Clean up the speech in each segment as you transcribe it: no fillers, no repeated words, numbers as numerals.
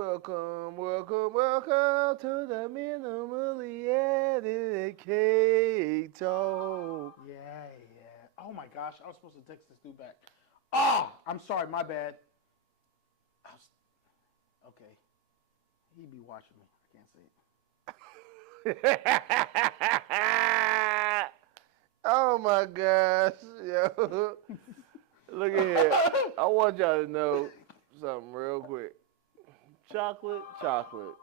Welcome, welcome, welcome to the minimally educated talk. Yeah, yeah. Oh my gosh, I was supposed to text this dude back. Ah, I'm sorry, my bad. I was, okay, he be watching me. I can't say Oh my gosh, yo. Look at here. it. I want y'all to know something real quick. Chocolate, chocolate.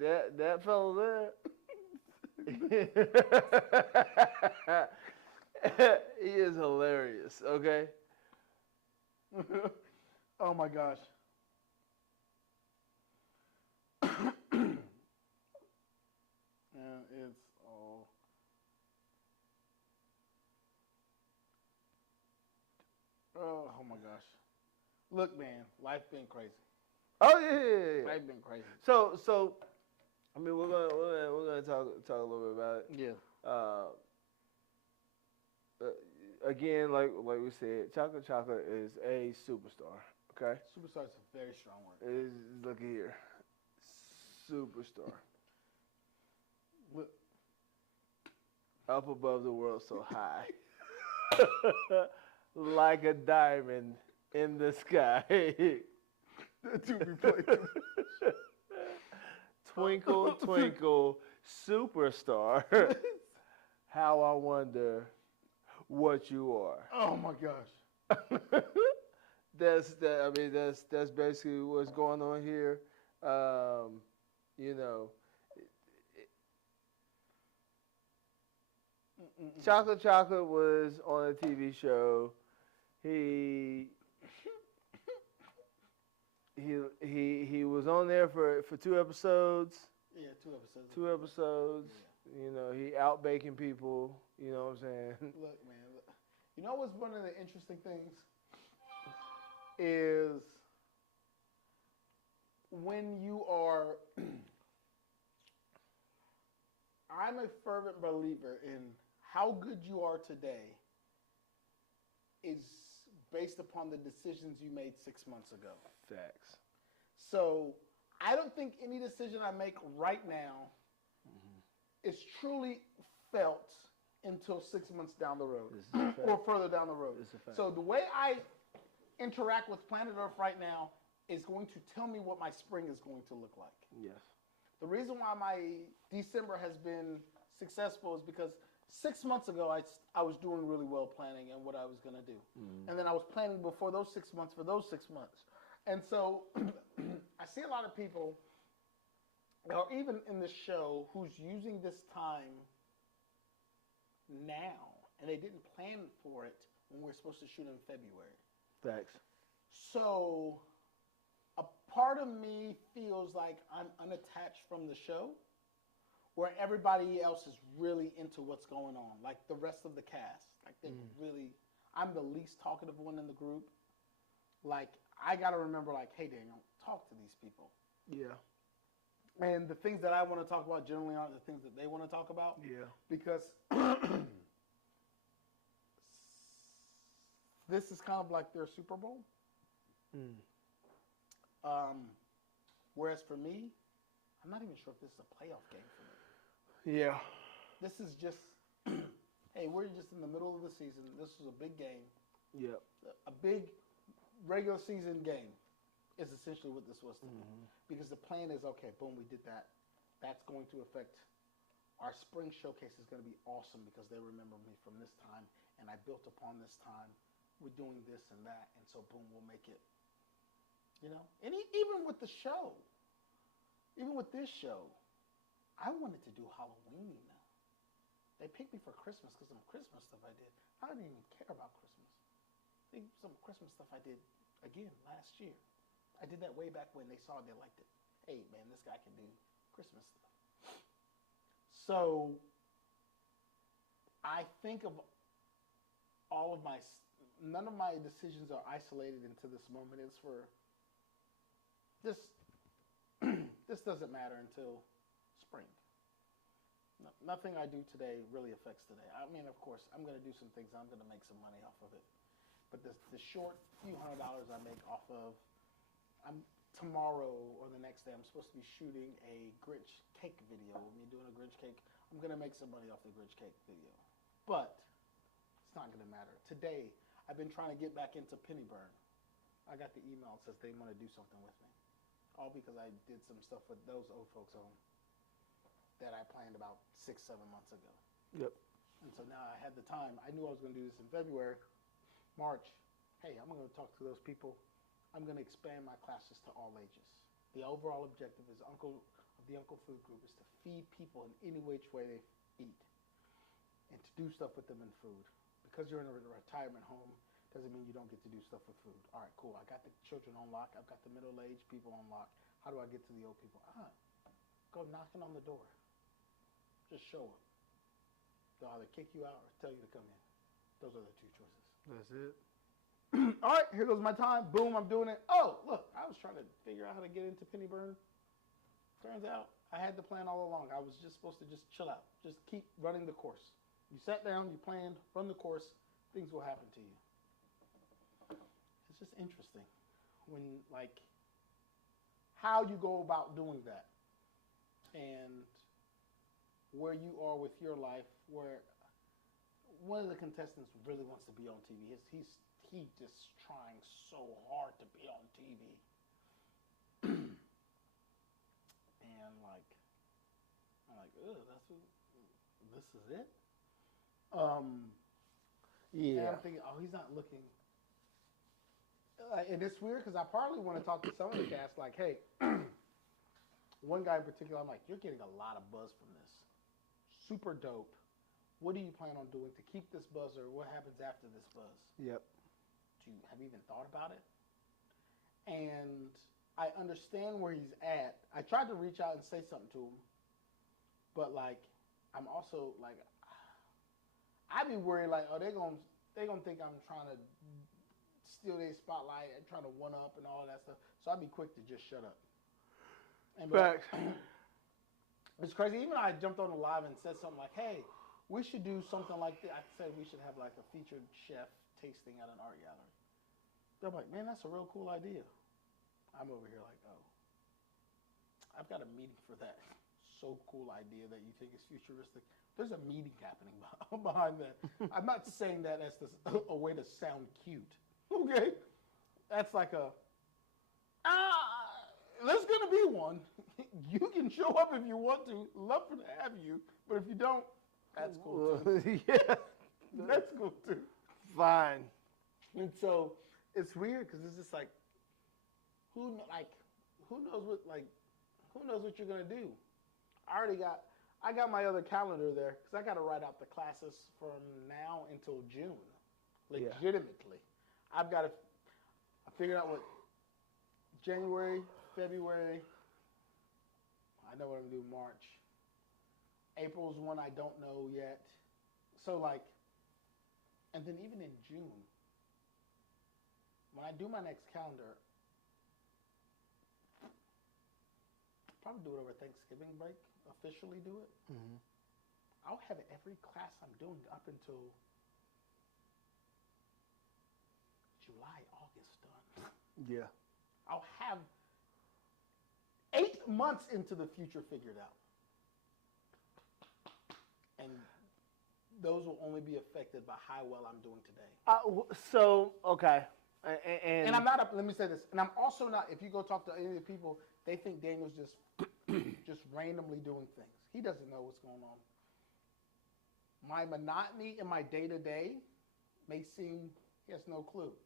that fella there. He is hilarious, okay? Oh my gosh. Yeah, it's all. Oh my gosh. Look, man, life been crazy. Oh yeah. Life been crazy. So I mean we're gonna talk a little bit about it. Yeah. Uh, again, like we said, Chocolate is a superstar. Okay, Superstar is a very strong word. is look at here, superstar, Look, up above the world so high, like a diamond in the sky. that dude be playing. Twinkle, twinkle, superstar. How I wonder what you are. Oh my gosh. That's basically what's going on here. You know, Chocolate was on a TV show. He he was on there for 2 episodes. Yeah, 2 episodes. 2 episodes. You know, he out baking people. You know what I'm saying? Look, man. Look. You know what's one of the interesting things is when you are. I'm a fervent believer in how good you are today is based upon the decisions you made 6 months ago. Facts. So I don't think any decision I make right now is truly felt until 6 months down the road This is a fact. or further down the road. This is a fact. So the way I interact with planet Earth right now is going to tell me what my spring is going to look like. Yes. The reason why my December has been successful is because 6 months ago I was doing really well planning and what I was going to do. And then I was planning before those 6 months for those 6 months. And so I see a lot of people, or even in this show, who's using this time now, and they didn't plan for it when we were supposed to shoot in February. Facts. So a part of me feels like I'm unattached from the show, where everybody else is really into what's going on, like the rest of the cast. Like they really, I'm the least talkative one in the group. Like I got to remember, like, hey Daniel, talk to these people. Yeah. And the things that I want to talk about generally aren't the things that they want to talk about. Yeah. Because this is kind of like their Super Bowl. Whereas for me, I'm not even sure if this is a playoff game for me. Yeah. This is just, hey, we're just in the middle of the season. This was a big game. Yep. A big regular season game is essentially what this was to me. Because the plan is, okay, boom, we did that. That's going to affect our spring showcase is going to be awesome because they remember me from this time and I built upon this time. We're doing this and that. And so, boom, we'll make it. You know? And even with the show, even with this show, I wanted to do Halloween. They picked me for Christmas because some Christmas stuff I did. I didn't even care about Christmas. Some Christmas stuff I did, again, last year. I did that way back when they saw it, they liked it. Hey, man, this guy can do Christmas stuff. So I think of all of none of my decisions are isolated into this moment. It's for this, this doesn't matter until spring. Nothing I do today really affects today. I mean, of course, I'm going to do some things. I'm going to make some money off of it. But the short few $100s I make off of, tomorrow or the next day, I'm supposed to be shooting a Grinch cake video. When you're doing a Grinch cake, I'm going to make some money off the Grinch cake video. But it's not going to matter. Today, I've been trying to get back into Penny Burn. I got the email that says they want to do something with me. All because I did some stuff with those old folks home that I planned about 6-7 months ago. Yep. And so now I had the time. I knew I was going to do this in February, March. Hey, I'm going to talk to those people. I'm going to expand my classes to all ages. The overall objective is the Uncle Food Group is to feed people in any which way they eat and to do stuff with them in food. Because you're in a retirement home doesn't mean you don't get to do stuff with food. All right, cool. I got the children on lock. I've got the middle-aged people on lock. How do I get to the old people? Go knocking on the door. Just show them. They'll either kick you out or tell you to come in. Those are the two choices. That's it. All right, here goes my time. Boom, I'm doing it. Oh, look, I was trying to figure out how to get into Penny Burn. Turns out I had the plan all along. I was just supposed to just chill out. Just keep running the course. You sat down, you planned, run the course, things will happen to you. It's just interesting when, like, how you go about doing that and where you are with your life, where one of the contestants really wants to be on TV. He's just trying so hard to be on TV. And like, I'm like, ugh, this is it? Yeah. And I'm thinking, oh, he's not looking. And it's weird because I partly want to talk to some of the cast, like, hey, one guy in particular, I'm like, you're getting a lot of buzz from this. Super dope. What do you plan on doing to keep this buzz, or what happens after this buzz? Yep. Have you even thought about it? And I understand where he's at. I tried to reach out and say something to him, but like, I'm also like, I'd be worried like, oh, they gonna think I'm trying to steal their spotlight and trying to one up and all of that stuff. So I'd be quick to just shut up. And Facts. It's crazy. Even I jumped on the live and said something like, hey, we should do something like this. I said we should have like a featured chef tasting at an art gallery. They're like, man, that's a real cool idea. I'm over here like, oh, I've got a meeting for that. So cool idea that you think is futuristic. There's a meeting happening behind that. I'm not saying that as a way to sound cute. Okay? That's like there's going to be one. You can show up if you want to. Love to have you. But if you don't, that's cool too. Yeah. That's cool too. Fine. And so it's weird because it's just like, who knows what you're gonna do? I got my other calendar there because I got to write out the classes from now until June, legitimately. I figured out what January, February. I know what I'm gonna do March. April's one I don't know yet. So like, and then even in June, when I do my next calendar, probably do it over Thanksgiving break, officially do it. Mm-hmm. I'll have every class I'm doing up until July, August done. Yeah. I'll have 8 months into the future figured out. And those will only be affected by how well I'm doing today. So, okay. And I'm not, let me say this, and I'm also not, if you go talk to any of the people, they think Daniel's just randomly doing things. He doesn't know what's going on. My monotony in my day-to-day may seem he has no clue.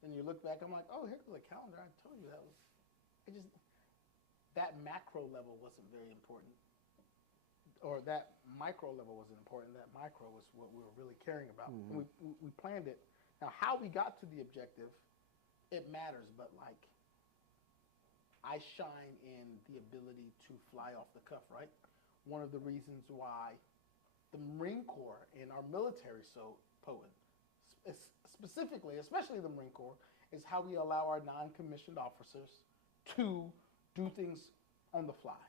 Then you look back, I'm like, oh, here's the calendar. I told you that macro level wasn't very important. Or that micro level wasn't important. That micro was what we were really caring about. Mm-hmm. We planned it. Now, how we got to the objective, it matters, but like, I shine in the ability to fly off the cuff, right? One of the reasons why the Marine Corps and our military so potent, specifically, especially the Marine Corps, is how we allow our non-commissioned officers to do things on the fly.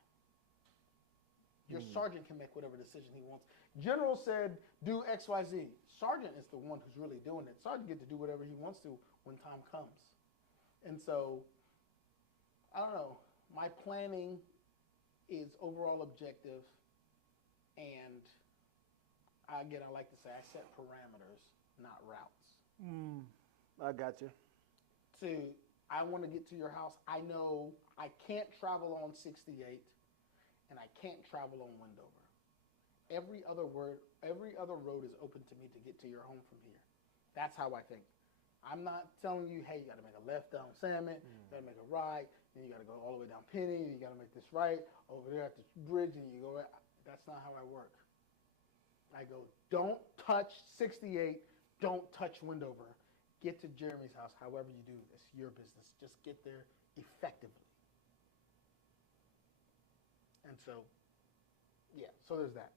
Your sergeant can make whatever decision he wants. General said, do X, Y, Z. Sergeant is the one who's really doing it. Sergeant get to do whatever he wants to when time comes. And so, I don't know. My planning is overall objective, and again, I like to say I set parameters, not routes. I got you. I want to get to your house. I know I can't travel on 68, and I can't travel on Wendover. Every other road is open to me to get to your home from here. That's how I think. I'm not telling you, hey, you got to make a left down Salmon, you got to make a right, then you got to go all the way down Penny, and you got to make this right over there at the bridge, and you go right. That's not how I work. I go, don't touch 68, don't touch Wendover. Get to Jeremy's house, however you do. It's your business. Just get there effectively. And so, yeah, so there's that.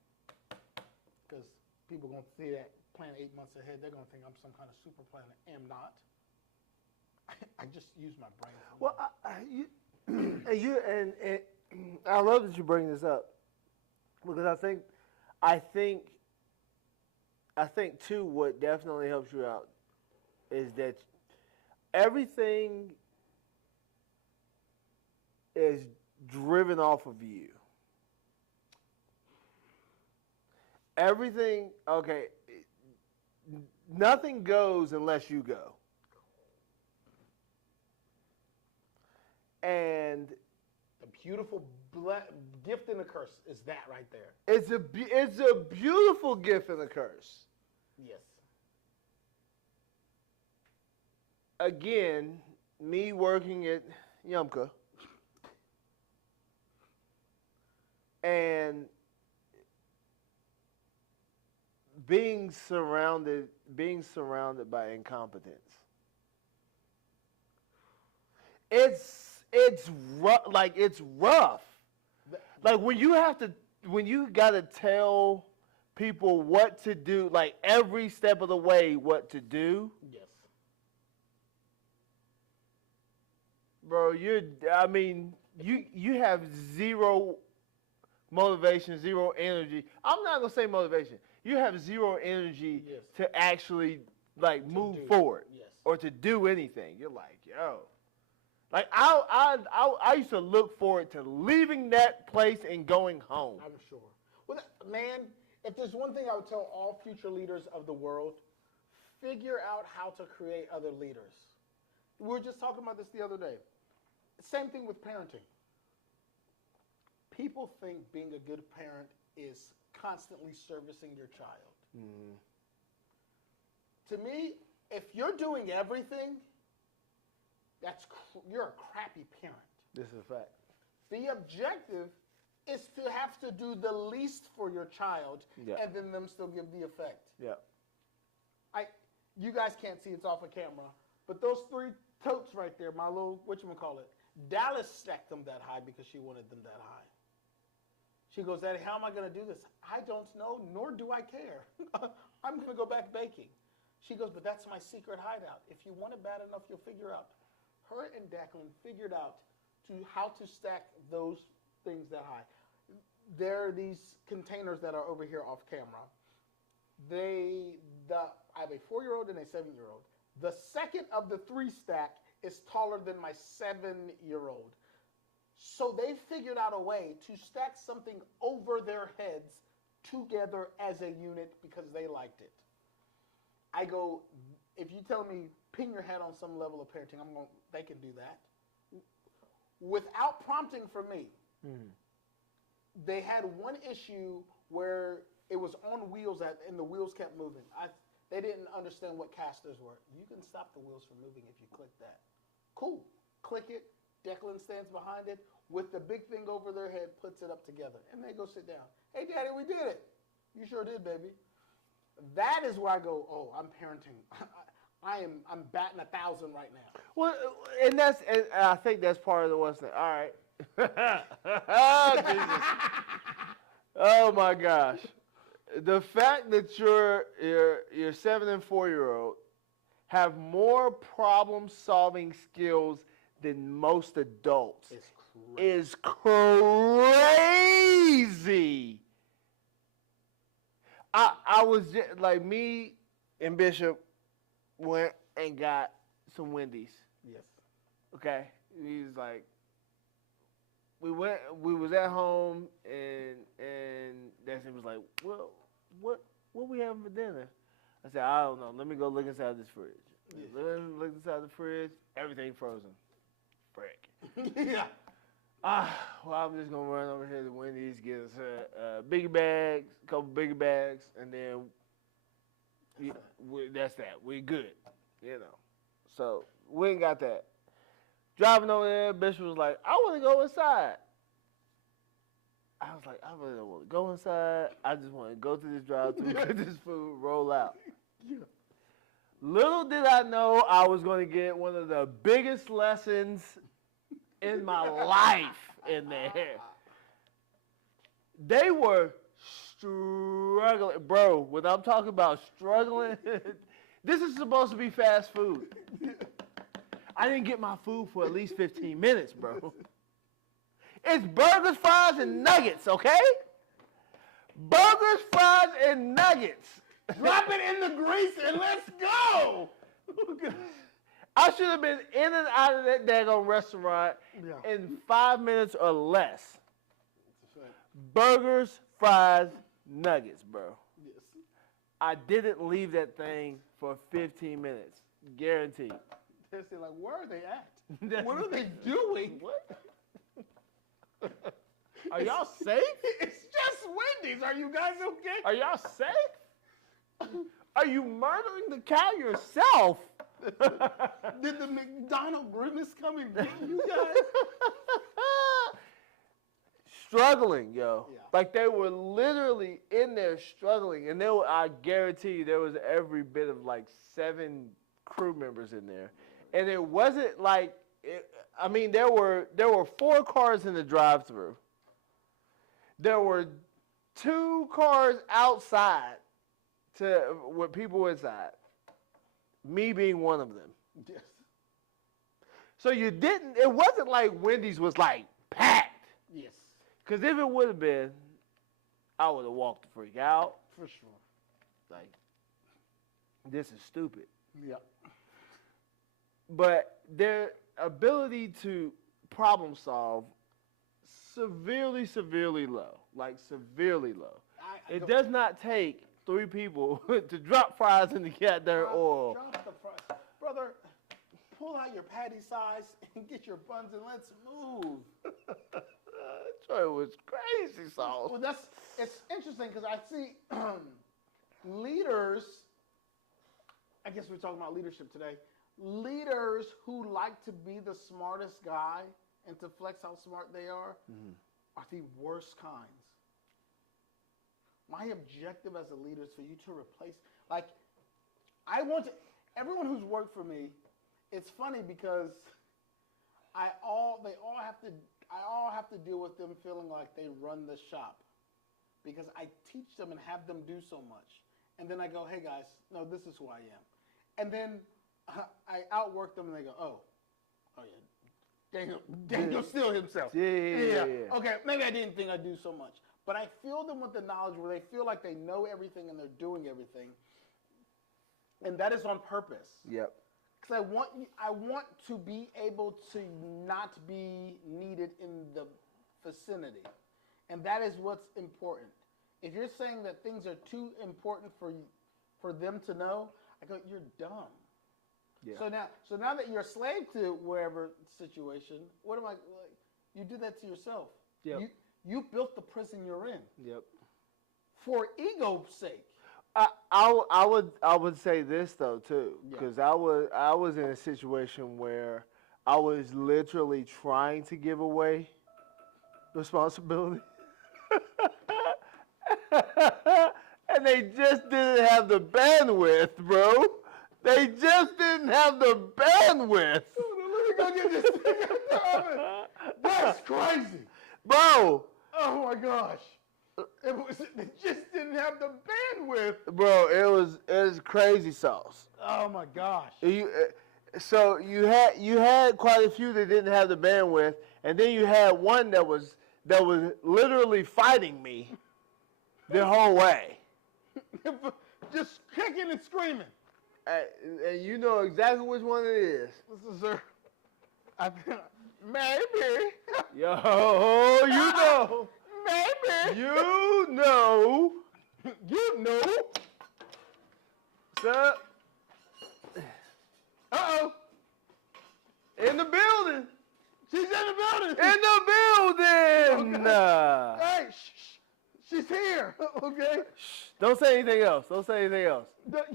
Because people are going to see that plan 8 months ahead. They're going to think I'm some kind of super planner. Am not. I just use my brain. Well, I love that you bring this up, because I think too, what definitely helps you out is that everything is driven off of you. Everything, okay, nothing goes unless you go. And the beautiful gift and a curse is that right there. It's a beautiful gift and a curse. Yes. Again, me working at Yumka and being surrounded by incompetence. It's rough. Like, it's rough. Like, when you gotta tell people what to do, like every step of the way what to do. Yes. Bro, you have zero motivation, zero energy. I'm not gonna say motivation. You have zero energy to actually move forward or to do anything. You're like, yo. Like, I used to look forward to leaving that place and going home. I'm sure. Well, man, if there's one thing I would tell all future leaders of the world, figure out how to create other leaders. We were just talking about this the other day. Same thing with parenting. People think being a good parent is constantly servicing your child. Mm-hmm. To me, if you're doing everything, you're a crappy parent. This is a fact. The objective is to have to do the least for your child, and then them still give the effect. Yeah. You guys can't see, it's off of camera, but those 3 totes right there, my little, whatchamacallit, Dallas stacked them that high because she wanted them that high. She goes, Daddy, how am I going to do this? I don't know, nor do I care. I'm going to go back baking. She goes, but that's my secret hideout. If you want it bad enough, you'll figure out. Her and Declan figured out how to stack those things that high. There are these containers that are over here off camera. I have a 4-year-old and a 7-year-old. The second of the 3 stack is taller than my 7-year-old. So they figured out a way to stack something over their heads together as a unit because they liked it. I go, if you tell me pin your head on some level of parenting, they can do that. Without prompting from me. Mm-hmm. They had one issue where it was on wheels and the wheels kept moving. They didn't understand what casters were. You can stop the wheels from moving if you click that. Cool. Click it. Declan stands behind it with the big thing over their head, puts it up together, and they go sit down. Hey, Daddy, we did it. You sure did, baby. That is where I go, oh, I'm parenting. I'm batting 1,000 right now. Well, and I think that's part of the one thing. All right. Oh, Jesus. Oh my gosh. The fact that your 7 and 4-year-old have more problem-solving skills than most adults is crazy. I was just, like, me and Bishop went and got some Wendy's. Yes. Okay, he was like, we was at home, and Destiny was like, well, what we having for dinner? I said, I don't know. Let me go look inside this fridge. Yeah. Look inside the fridge. Everything frozen. Frick. Yeah. Well, I'm just gonna run over here to Wendy's, get us bigger bags, a couple bigger bags, and then that's that. We're good, you know. So we ain't got that. Driving over there, Bishop was like, I want to go inside. I was like, I really don't want to go inside. I just want to go to this drive-thru, get this food, roll out. Yeah. Little did I know I was going to get one of the biggest lessons in my life in there. They were struggling. Bro, when I'm talking about struggling, this is supposed to be fast food. I didn't get my food for at least 15 minutes, bro. It's burgers, fries, and nuggets, okay? Burgers, fries, and nuggets. Drop it in the grease and let's go. I should have been in and out of that daggone restaurant in 5 minutes or less. Burgers, fries, nuggets, bro. Yes. I didn't leave that thing for 15 minutes. Guaranteed. They're saying, like, where are they at? What are they doing? What? Are y'all safe? It's just Wendy's. Are you guys okay? Are y'all safe? Are you murdering the cow yourself? Did the McDonald grimace come and get you guys? Struggling, yo. Yeah. Like they were literally in there struggling, and I guarantee you there was every bit of like 7 crew members in there, and it wasn't like. I mean, there were 4 cars in the drive-thru. There were 2 cars outside with people inside. Me being one of them. Yes. So it wasn't like Wendy's was like packed. Yes. Because if it would have been, I would have walked the freak out. For sure. Like, this is stupid. Yeah. But their ability to problem solve severely, severely low. Like, severely low. It does not take 3 people to drop fries in the goddamn oil. Drop the fries. Brother, pull out your patty size and get your buns and let's move. Troy was crazy sauce. Well, it's interesting because I see leaders, I guess we're talking about leadership today, leaders who like to be the smartest guy and to flex how smart they are the worst kinds. My objective as a leader is for you to replace, like, everyone who's worked for me, it's funny because I all have to deal with them feeling like they run the shop because I teach them and have them do so much. And then I go, hey guys, no, this is who I am. And then I outwork them and they go, oh yeah, Daniel Steele himself. Yeah. Okay, maybe I didn't think I'd do so much. But I fill them with the knowledge where they feel like they know everything and they're doing everything. And that is on purpose. Yep. Because I want to be able to not be needed in the vicinity. And that is what's important. If you're saying that things are too important for them to know, I go, you're dumb. Yeah. So now that you're a slave to wherever situation, what am I like? You did that to yourself. Yep. You built the prison you're in. Yep. For ego's sake. I would say this though too, because I was in a situation where I was literally trying to give away responsibility, and they just didn't have the bandwidth, bro. They just didn't have the bandwidth. Let me go get this thing. That's crazy, bro. Oh my gosh. They just didn't have the bandwidth. Bro, it was crazy sauce. Oh my gosh. So you had quite a few that didn't have the bandwidth, and then you had one that was literally fighting me the whole way. Just kicking and screaming. And you know exactly which one it is. Listen, sir. Maybe. Yo, you know. Maybe. You know. You know. Sir. Uh-oh. In the building. She's in the building. In the building. Okay. Hey, shh. She's here. Okay. Shh. Don't say anything else. Don't say anything else. Look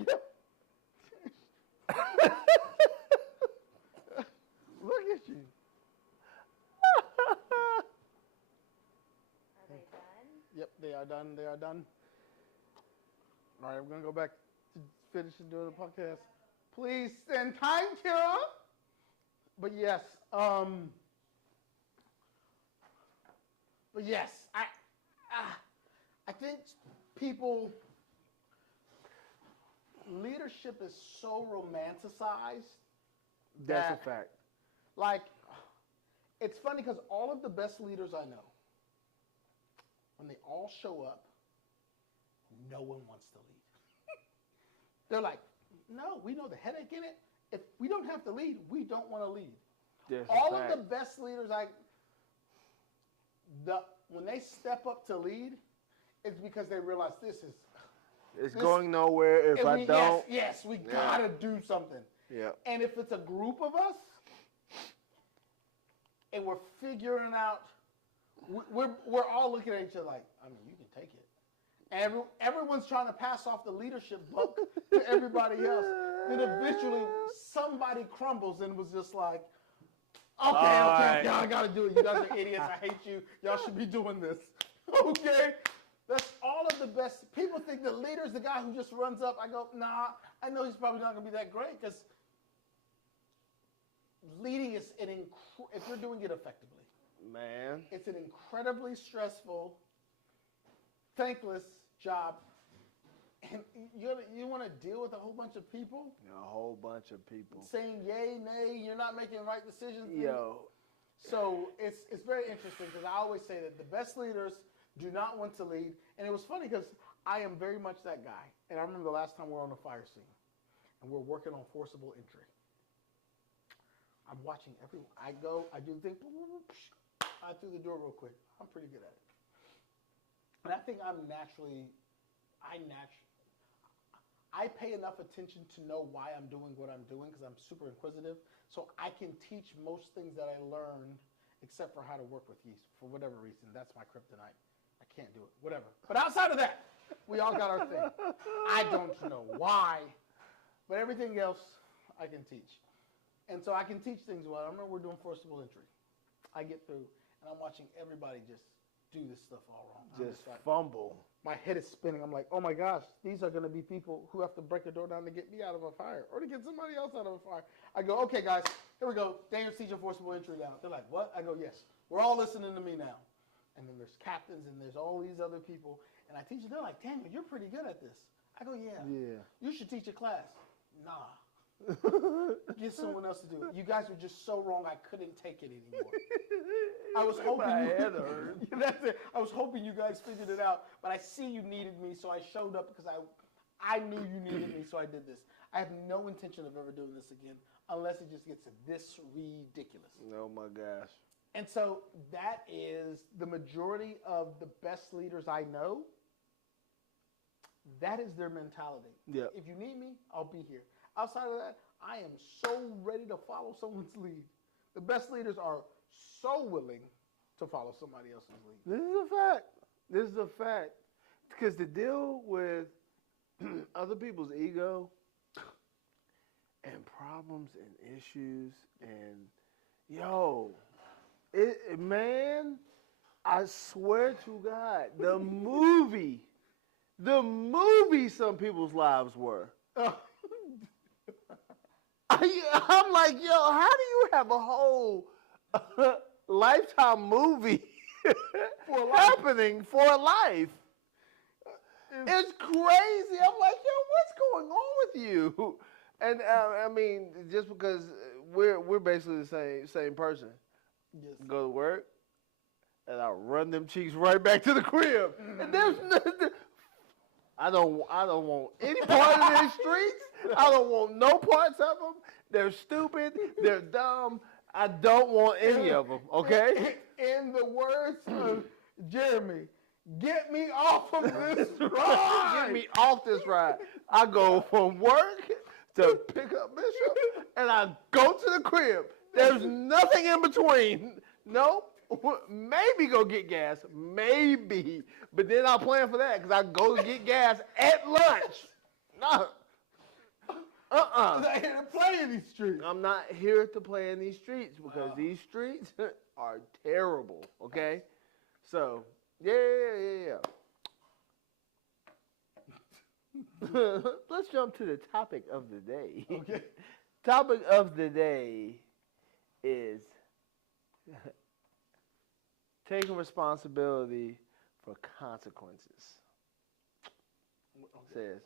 at you. Are they done? Yep, they are done. They are done. All right, we're going to go back to finish and doing the podcast. Please send time to her. But yes, I think people, leadership is so romanticized. That's that, a fact. Like, it's funny because all of the best leaders I know, when they all show up, no one wants to lead. They're like, no, we know the headache in it. If we don't have to lead, we don't want to lead. That's All a of fact. the best leaders when they step up to lead, it's because they realize It's going nowhere if I don't. Yes, we gotta do something. Yeah. And if it's a group of us, and we're figuring out, we're all looking at each other like, I mean, you can take it. And everyone's trying to pass off the leadership buck to everybody else. Then eventually somebody crumbles and was just like, okay, y'all gotta do it. You guys are idiots. I hate you. Y'all should be doing this. Okay? That's all of the best. People think the leader's the guy who just runs up. I go, nah, I know he's probably not gonna be that great because leading is if you're doing it effectively, Man. it's an incredibly stressful, thankless job. And you want to deal with a whole bunch of people A whole bunch of people. saying yay, nay, you're not making the right decisions. Yo. So it's very interesting because I always say that the best leaders do not want to lead. And it was funny because I am very much that guy. And I remember the last time we were on a fire scene and we're working on forcible entry. I'm watching everyone. I do the thing, I threw the door real quick. I'm pretty good at it. And I think I pay enough attention to know why I'm doing what I'm doing because I'm super inquisitive. So I can teach most things that I learned except for how to work with yeast for whatever reason. That's my kryptonite. I can't do it. Whatever. But outside of that, we all got our thing. I don't know why, but everything else I can teach. And so I can teach things well. I remember we're doing forcible entry. I get through, and I'm watching everybody just do this stuff all wrong. Just fumble. My head is spinning. I'm like, oh my gosh, these are going to be people who have to break the door down to get me out of a fire or to get somebody else out of a fire. I go, okay, guys, here we go. Daniel Siege forcible entry down. They're like, what? I go, yes. We're all listening to me now. And then there's captains and there's all these other people. And I teach them. They're like, Daniel, you're pretty good at this. I go, yeah. You should teach a class. Nah. Get someone else to do it. You guys were just so wrong. I couldn't take it anymore. I was hoping that's it. I was hoping you guys figured it out, but I see you needed me, so I showed up because I knew you needed me, so I did this. I have no intention of ever doing this again unless it just gets this ridiculous. Oh my gosh. And so that is the majority of the best leaders I know. That is their mentality. Yeah. If you need me, I'll be here. Outside of that, I am so ready to follow someone's lead. The best leaders are so willing to follow somebody else's lead. This is a fact. This is a fact. Because to deal with other people's ego and problems and issues and, man, I swear to God, the movie some people's lives were. I'm like, how do you have a whole Lifetime movie happening for a life? It's crazy. I'm like, what's going on with you? And I mean, just because we're basically the same person. Yes. Go to work, and I run them cheeks right back to the crib. And there's nothing. I don't want any part of these streets. I don't want no parts of them. They're stupid. They're dumb. I don't want any of them. Okay. In the words of Jeremy, get me off of this ride. Get me off this ride. I go from work to pick up Bishop, and I go to the crib. There's nothing in between. Nope. Maybe go get gas. Maybe. But then I'll plan for that because I go to get gas at lunch. No. I'm not here to play in these streets. I'm not here to play in these streets because these streets are terrible. Okay? So, yeah. Let's jump to the topic of the day. Okay. Topic of the day is taking responsibility for consequences. Says,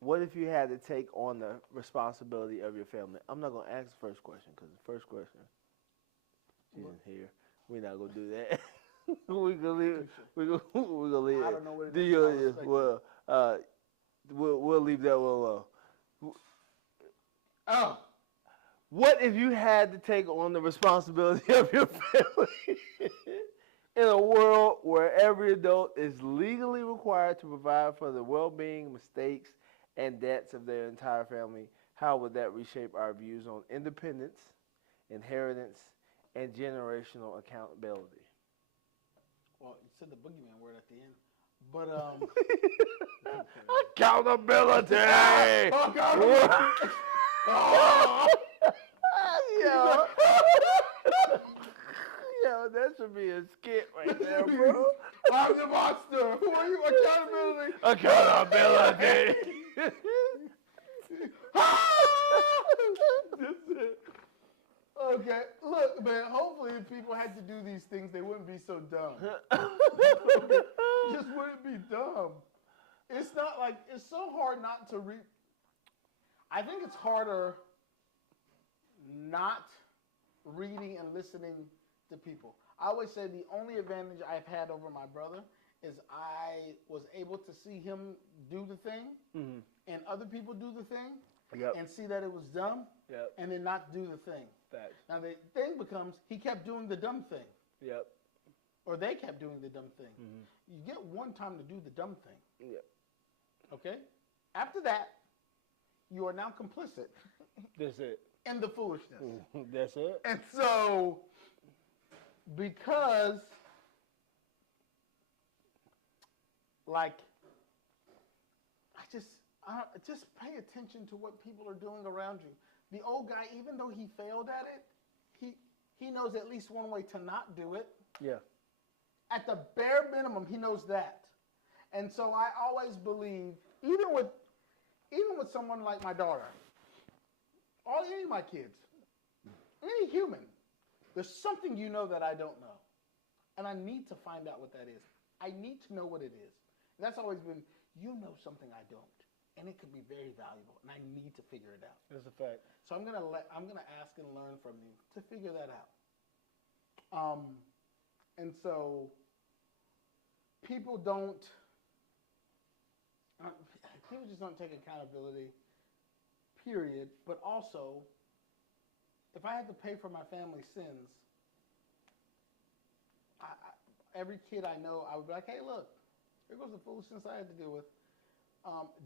what if you had to take on the responsibility of your family? I'm not going to ask the first question because the first question isn't here. We're not going to do that. We're going to leave. We're going to leave. I don't know what it is. We'll leave that one alone. Oh. What if you had to take on the responsibility of your family in a world where every adult is legally required to provide for the well-being, mistakes, and debts of their entire family? How would that reshape our views on independence, inheritance, and generational accountability? Well, you said the boogeyman word at the end. But, Accountability! Yo, that should be a skit right there, bro. I'm the monster. Who are you? Accountability. Accountability. That's it. Okay, look, man. Hopefully, if people had to do these things, they wouldn't be so dumb. Just wouldn't be dumb. It's not like it's so hard not to read. I think it's harder not reading and listening to people. I always say the only advantage I've had over my brother is I was able to see him do the thing and other people do the thing and see that it was dumb and then not do the thing. Facts. Now the thing becomes he kept doing the dumb thing. Yep. Or they kept doing the dumb thing. You get one time to do the dumb thing. Yep. Okay? After that, you are now complicit. That's it. In the foolishness. That's it. And so, because, like, just pay attention to what people are doing around you. The old guy, even though he failed at it, he knows at least one way to not do it. Yeah. At the bare minimum, he knows that. And so I always believe, even with someone like my daughter, or any of my kids, any human, there's something you know that I don't know. And I need to find out what that is. I need to know what it is. And that's always been, you know something I don't. And it could be very valuable. And I need to figure it out. That's a fact. So I'm gonna ask and learn from you to figure that out. And so people just don't take accountability, period. But also, if I had to pay for my family's sins, every kid I know, I would be like, hey, look, here goes the foolishness I had to deal with.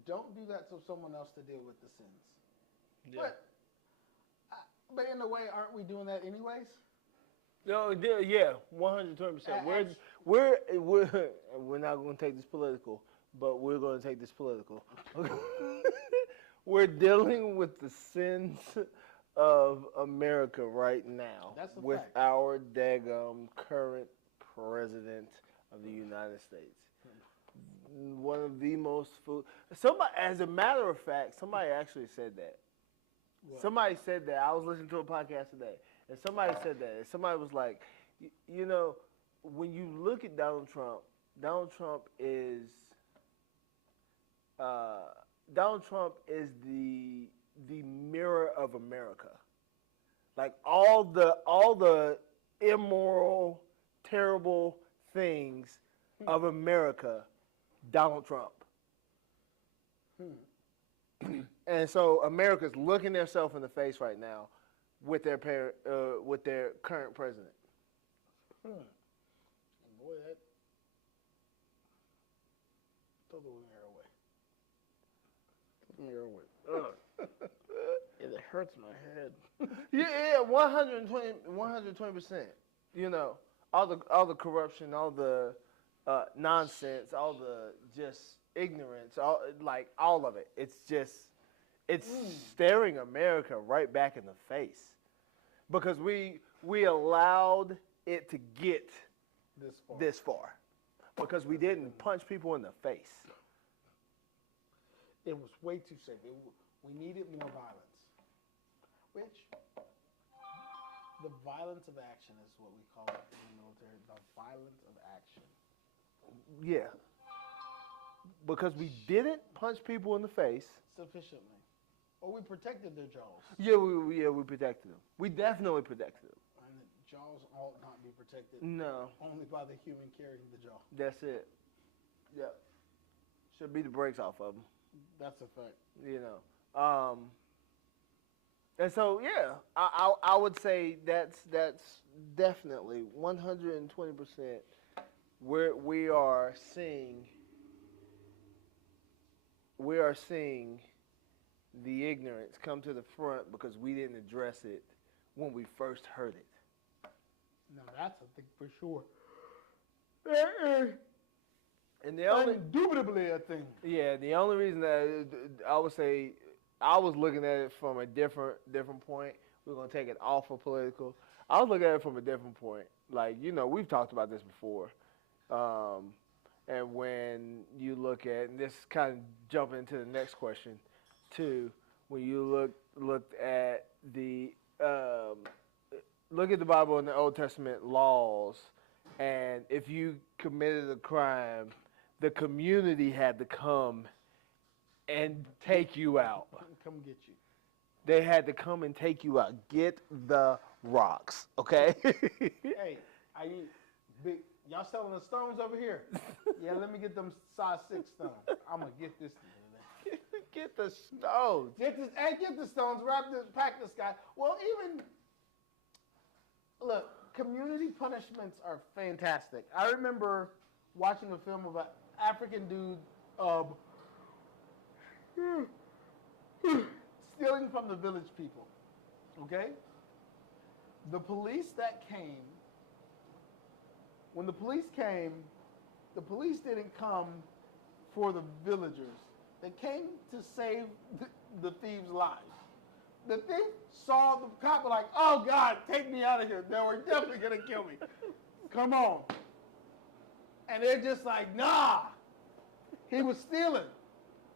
Don't do that to someone else to deal with the sins. Yeah. But in a way, aren't we doing that anyways? No, yeah, 120%. We're not going to take this political, but we're going to take this political. We're dealing with the sins of America right now with fact. our daggum current president of the United States. One of the most somebody, as a matter of fact, somebody actually said that. What? Somebody said that. I was listening to a podcast today, and somebody said that. And somebody was like, you know, when you look at Donald Trump is the of America. Like all the immoral, terrible things of America, Donald Trump. And so America's looking themselves in the face right now with their current president. And boy, that throw the air away. It hurts my head. Yeah, 120%. You know, all the corruption, all the nonsense, all the just ignorance, all of it. It's staring America right back in the face because we allowed it to get this far because we didn't punch people in the face. It was way too safe. We needed more violence, which the violence of action is what we call it in the military. The violence of action. Yeah. Because we didn't punch people in the face Sufficiently. Or we protected their jaws. Yeah, we protected them. We definitely protected them. And the jaws ought not be protected. No. Only by the human carrying the jaw. That's it. Yep. Should be the brakes off of them. That's a fact. You know. And so yeah, I would say that's definitely 120% where we are seeing the ignorance come to the front because we didn't address it when we first heard it. Now that's a thing for sure. And the only Indubitably a thing. Yeah, the only reason that I would say I was looking at it from a different point. We're gonna take it off of political. I was looking at it from a different point. Like, you know, we've talked about this before. And when you look at, and this kind of jumping into the next question too, when you looked at the look at the Bible and the Old Testament laws, and if you committed a crime, the community had to come and take you out. Come get you. They had to come and take you out. Get the rocks, okay? Hey, y'all selling the stones over here? Yeah, let me get them size 6 stones. I'm gonna get this thing. Get the stones. Get the stones. Pack this guy. Well, even look, community punishments are fantastic. I remember watching a film of an African dude stealing from the village people. Okay? The police that came, when the police came, the police didn't come for the villagers. They came to save the thieves' lives. The thief saw the cop like, oh God, take me out of here. They were definitely going to kill me. Come on. And they're just like, nah, he was stealing.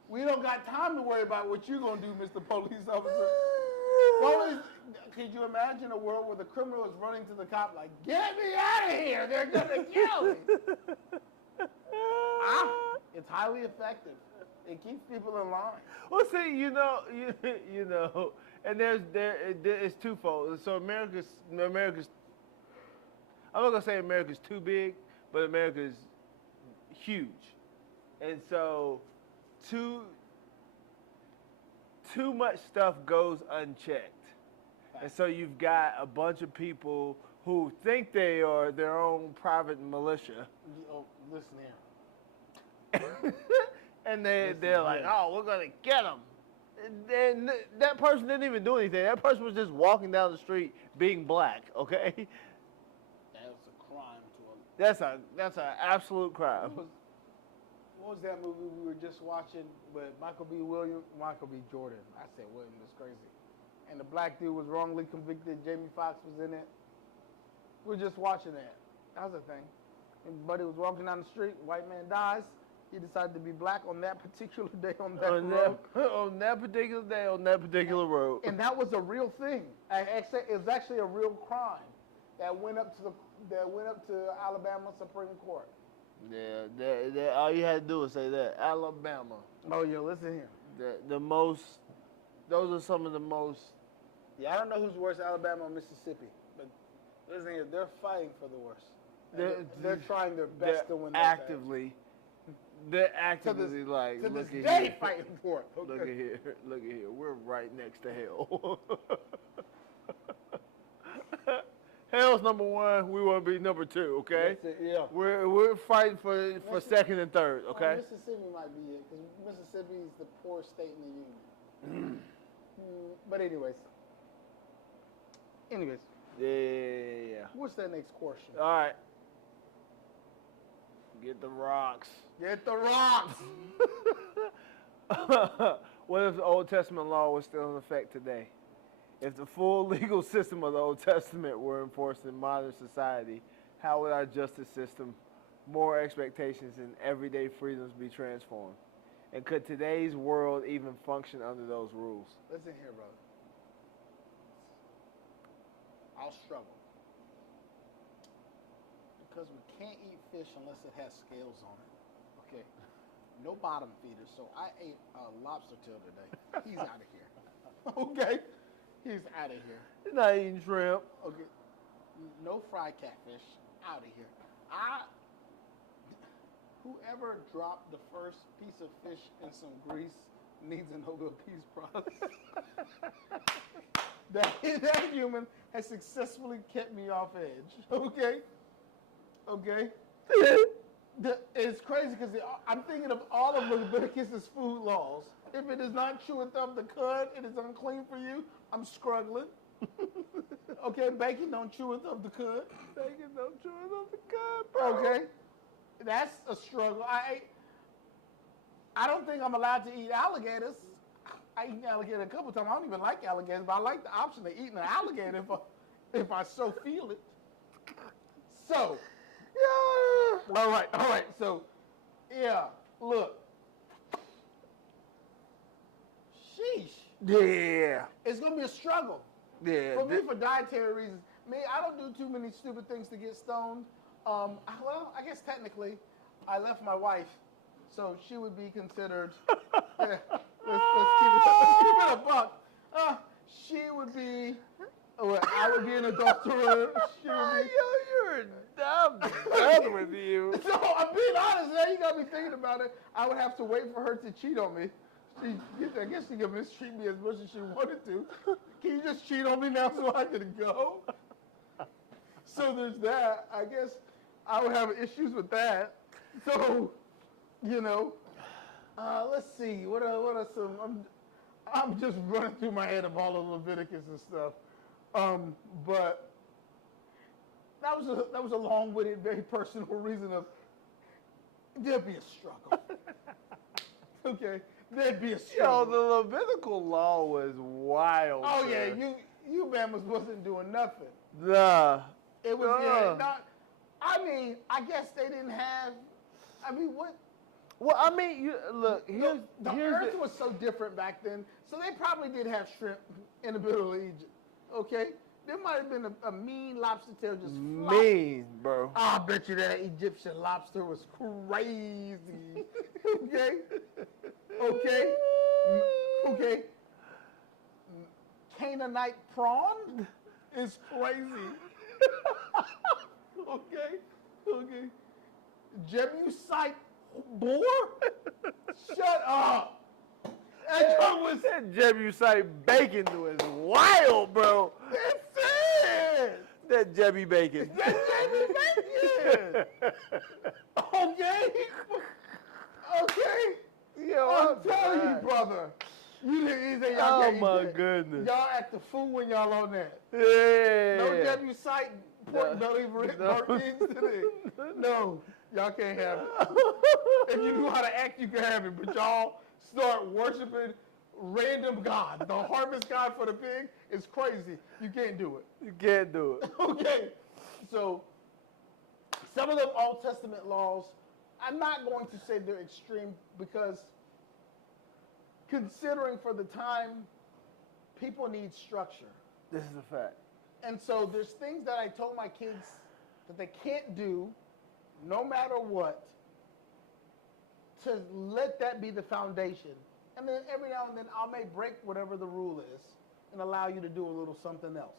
We don't got time to worry about what you're going to do, Mr. Police Officer. Could you imagine a world where the criminal is running to the cop like, get me out of here, they're going to kill me. It's highly effective. It keeps people in line. Well, see, you know, and it's twofold. So America's, I'm not gonna say America's too big, but America's huge, and so too much stuff goes unchecked, and so you've got a bunch of people who think they are their own private militia. Oh, listen here. And they're like, oh, we're going to get them. And that person didn't even do anything. That person was just walking down the street being black, okay? That's a crime to a... That's an absolute crime. What was that movie we were just watching with Michael B. Jordan? I said William, that's crazy. And the black dude was wrongly convicted. Jamie Foxx was in it. We were just watching that. That was a thing. And buddy was walking down the street. White man dies. He decided to be black on that particular day on that road. On that particular day, on that particular road. And that was a real thing. It was actually a real crime that went up to Alabama Supreme Court. Yeah, all you had to do was say that. Alabama. Oh, yeah, listen here. Those are some of the most Yeah, I don't know who's worse, Alabama or Mississippi, but listen here, they're fighting for the worst. They're trying their best to win that actively. They're actively like, to look this at day here. fighting for it. Look at here. Look at here. We're right next to hell. Hell's number one. We want to be number two. Okay. That's it, yeah. We're fighting for second and third. Okay. Mississippi might be it because Mississippi is the poorest state in the union. But anyways. Yeah. What's that next question? All right. Get the rocks. Get the rocks. What if the Old Testament law was still in effect today? If the full legal system of the Old Testament were enforced in modern society, how would our justice system, moral expectations, and everyday freedoms be transformed? And could today's world even function under those rules? Listen here, brother. I'll struggle. Because we can't eat fish unless it has scales on it. Okay? No bottom feeders. So I ate a lobster tail today. He's out of here. Okay? He's out of here. You're not eating shrimp. Okay. No fried catfish. Out of here. Whoever dropped the first piece of fish in some grease needs a Nobel Peace Prize. that human has successfully kept me off edge. Okay? Okay? It's crazy because I'm thinking of all of Leviticus' food laws. If it is not cheweth up the cud, it is unclean for you. I'm struggling. Okay, bacon don't cheweth up the cud. Bacon don't cheweth up the cud, bro. Okay? That's a struggle. I don't think I'm allowed to eat alligators. I eat alligator a couple times. I don't even like alligators, but I like the option of eating an alligator if I so feel it. So, yeah. All right. So, yeah, look. Sheesh. Yeah. It's going to be a struggle. Yeah. For me, for dietary reasons. Me, I don't do too many stupid things to get stoned. Well, I guess technically, I left my wife, so she would be considered. Let's keep it a buck. She would be. I would be an adulterer. She would be. You're dumb brother with you. So I'm being honest. Now you got me thinking about it. I would have to wait for her to cheat on me. I guess she could mistreat me as much as she wanted to. Can you just cheat on me now so I can go? So there's that. I guess I would have issues with that. So, let's see. What are some? I'm just running through my head of all of Leviticus and stuff. But that was a long-winded, very personal reason of there'd be a struggle. Okay, there'd be a struggle. Yo, the Levitical law was wild. Oh sir. yeah, you man wasn't doing nothing. Nah. It was I guess they didn't have. What? Well, look. Here's The earth was so different back then, so they probably did have shrimp in the middle of Egypt. Okay, there might have been a mean lobster tail just mean, bro. I bet you that Egyptian lobster was crazy. Okay. Canaanite prawn is crazy. Okay. Jebusite boar? Shut up. That Jebusite bacon was wild, bro. That's it. That Jebby bacon. That's bacon. Okay. Yo, I'm telling you, brother. You say y'all can't eat that. Goodness. Y'all act the fool when y'all on that. Yeah. No Jebusite pork belly burgers today. No, y'all can't have it. If you knew how to act, you could have it. But y'all start worshiping random God. The harvest God for the pig is crazy. You can't do it. You can't do it. Okay. So some of the Old Testament laws, I'm not going to say they're extreme because considering for the time, people need structure. This is a fact. And so there's things that I told my kids that they can't do no matter what to let that be the foundation. And then every now and then I may break whatever the rule is and allow you to do a little something else.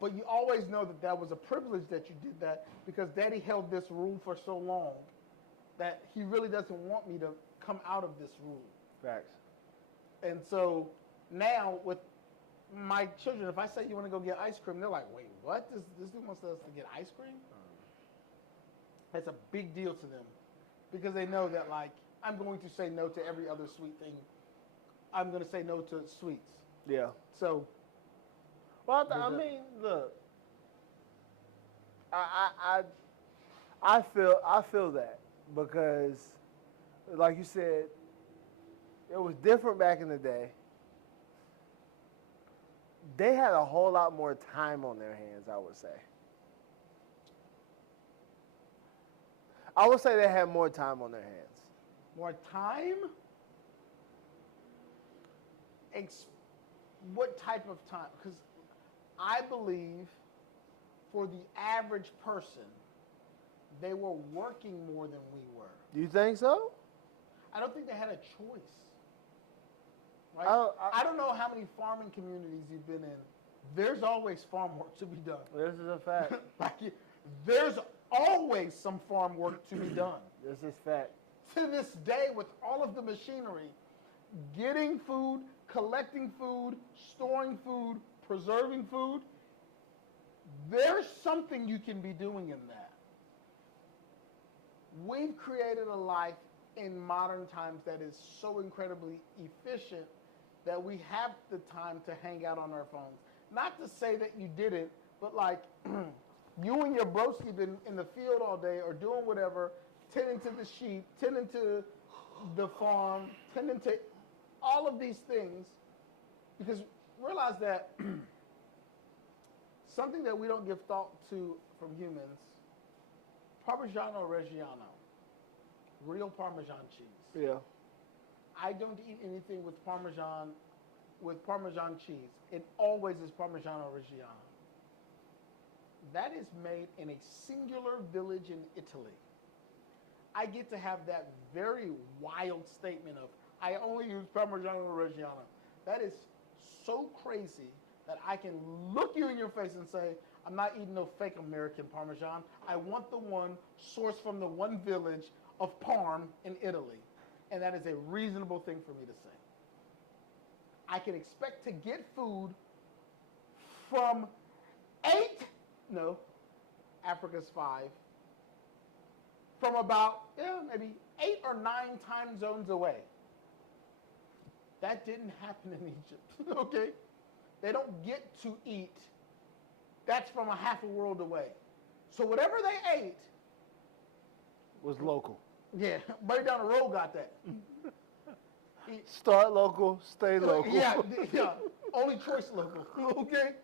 But you always know that that was a privilege that you did that because Daddy held this rule for so long that he really doesn't want me to come out of this rule. Facts. And so now with my children, if I say you want to go get ice cream, they're like, wait, what? This dude wants us to get ice cream? That's a big deal to them because they know that, like, I'm going to say no to every other sweet thing. I'm going to say no to sweets. Yeah. So, Well, I mean, look, I feel that because, like you said, it was different back in the day. They had a whole lot more time on their hands, I would say. I would say they had more time on their hands. more time? What type of time? Because I believe for the average person, they were working more than we were. Do you think so? I don't think they had a choice. Right? I don't know how many farming communities you've been in. There's always farm work to be done. This is a fact. There's always some farm work to be done. This is fact. To this day, with all of the machinery, getting food, collecting food, storing food, preserving food, there's something you can be doing in that. We've created a life in modern times that is so incredibly efficient that we have the time to hang out on our phones. Not to say that you didn't, but like you and your broski been in the field all day or doing whatever, tending to the sheep, tending to the farm, tending to all of these things, because realize that something that we don't give thought to from humans, Parmigiano Reggiano, real Parmesan cheese. Yeah. I don't eat anything with Parmesan cheese. It always is Parmigiano Reggiano. That is made in a singular village in Italy. I get to have that very wild statement of, I only use Parmigiano Reggiano. That is so crazy that I can look you in your face and say, I'm not eating no fake American Parmesan. I want the one sourced from the one village of Parm in Italy. And that is a reasonable thing for me to say. I can expect to get food from Africa's 5, from about maybe 8 or 9 time zones away. That didn't happen in Egypt, okay? They don't get to eat. That's from a half a world away. So whatever they ate Was local. yeah, buddy down the road got that. Start local, stay local. Yeah, only choice local, okay?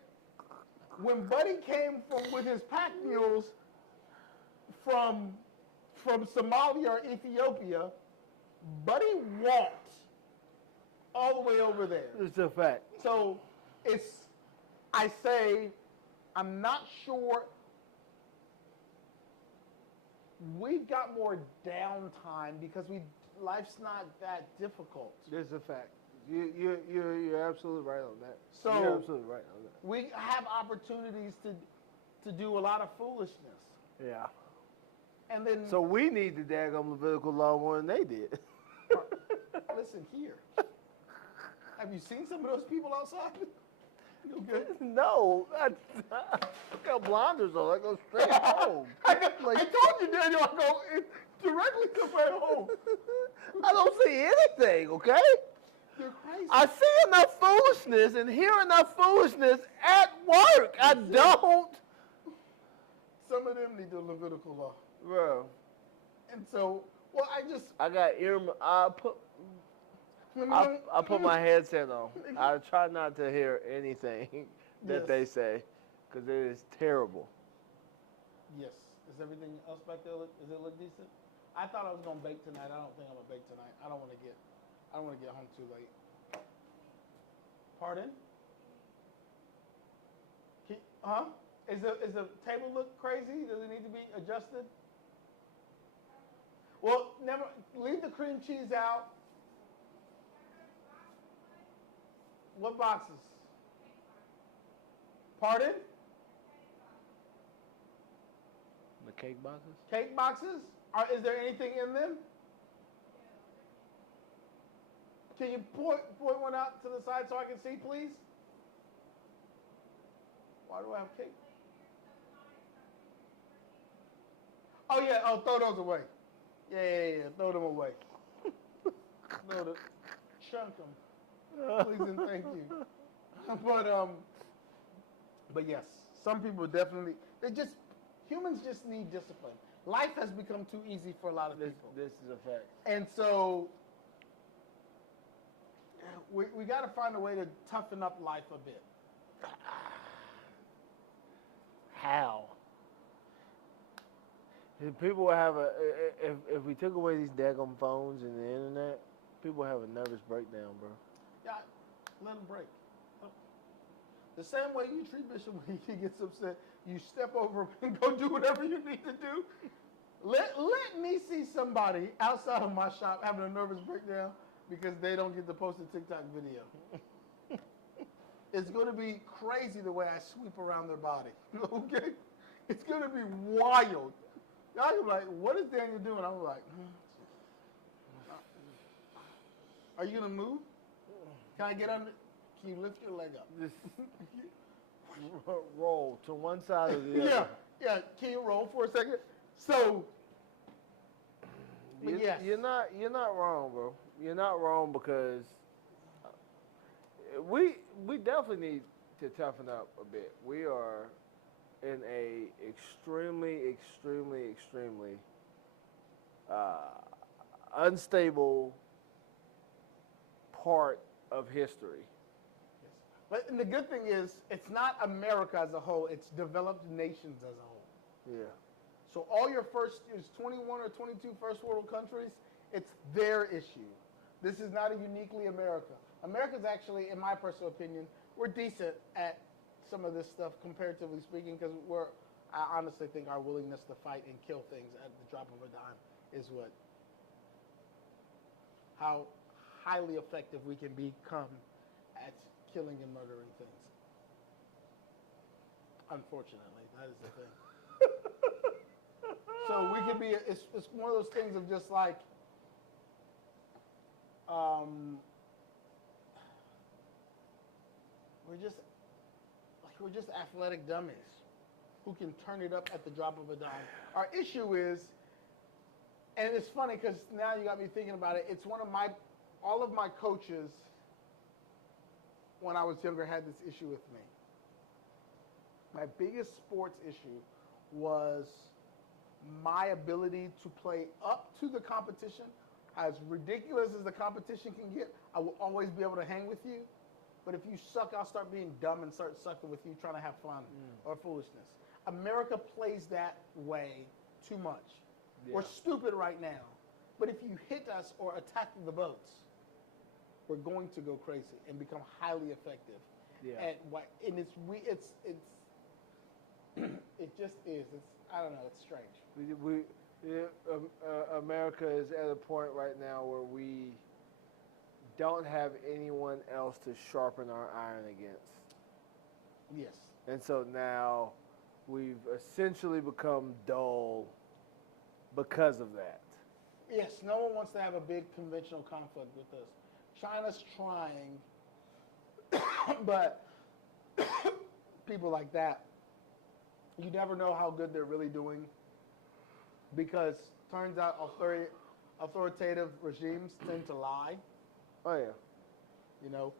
When Buddy came with his pack mules from Somalia or Ethiopia, Buddy walked all the way over there. It's a fact. So I'm not sure. We've got more downtime because life's not that difficult. It's a fact. You're absolutely right on that. So you're absolutely right on that. We have opportunities to do a lot of foolishness. Yeah. And then So we need the daggum Levitical law more than they did. listen here. Have you seen some of those people outside? You okay? No. I got blinders on. I go straight home. I told you, Daniel, I go directly to my home. I don't see anything, okay? You're crazy. I see enough foolishness and hear enough foolishness at work. I don't. Some of them need the Levitical law. Bro. And so, I got I put my headset on. I try not to hear anything that Yes. they say because it is terrible. Yes. Is everything else back there, does it look decent? I thought I was going to bake tonight. I don't think I'm going to bake tonight. I don't want to get home too late. Pardon? Huh? Is the table look crazy? Does it need to be adjusted? Well, leave the cream cheese out. What boxes? Pardon? The cake boxes? Cake boxes? Is there anything in them? Can you point one out to the side so I can see, please? Why do I have cake? Oh, yeah. Oh, throw those away. Yeah. Throw them away. Chunk them. Please and thank you. But yes, some people definitely, humans just need discipline. Life has become too easy for a lot of people. This is a fact. And so we got to find a way to toughen up life a bit. How? If people have if we took away these daggum phones and the internet, people have a nervous breakdown, bro. Yeah, let him break. The same way you treat Bishop when he gets upset, you step over him and go do whatever you need to do. Let me see somebody outside of my shop having a nervous breakdown because they don't get to post a TikTok video. It's going to be crazy the way I sweep around their body. Okay? It's going to be wild. Y'all are like, what is Daniel doing? I'm like, Are you going to move? Can I get under? Can you lift your leg up? Just roll to one side or the other. Yeah. Can you roll for a second? So, yes. You're not wrong, bro. You're not wrong because we definitely need to toughen up a bit. We are in a extremely unstable part of history. But the good thing is, it's not America as a whole, it's developed nations as a whole. Yeah. So all your there's 21 or 22 first world countries, it's their issue. This is not a uniquely America. America's actually, in my personal opinion, we're decent at some of this stuff, comparatively speaking, because I honestly think our willingness to fight and kill things at the drop of a dime is how highly effective we can become at killing and murdering things. Unfortunately, that is the thing. So we can be, it's one of those things of just like, we're just athletic dummies who can turn it up at the drop of a dime. Our issue is, and it's funny because now you got me thinking about it, it's all of my coaches when I was younger had this issue with me. My biggest sports issue was my ability to play up to the competition. As ridiculous as the competition can get, I will always be able to hang with you. But if you suck, I'll start being dumb and start sucking with you trying to have fun or foolishness. America plays that way too much. Yeah. We're stupid right now. But if you hit us or attack the boats, we're going to go crazy and become highly effective. Yeah. And it just is. I don't know. It's strange. America is at a point right now where we don't have anyone else to sharpen our iron against. Yes. And so now we've essentially become dull because of that. Yes, no one wants to have a big conventional conflict with us. China's trying, but people like that, you never know how good they're really doing because turns out authoritative regimes tend to lie. Oh, yeah. You know,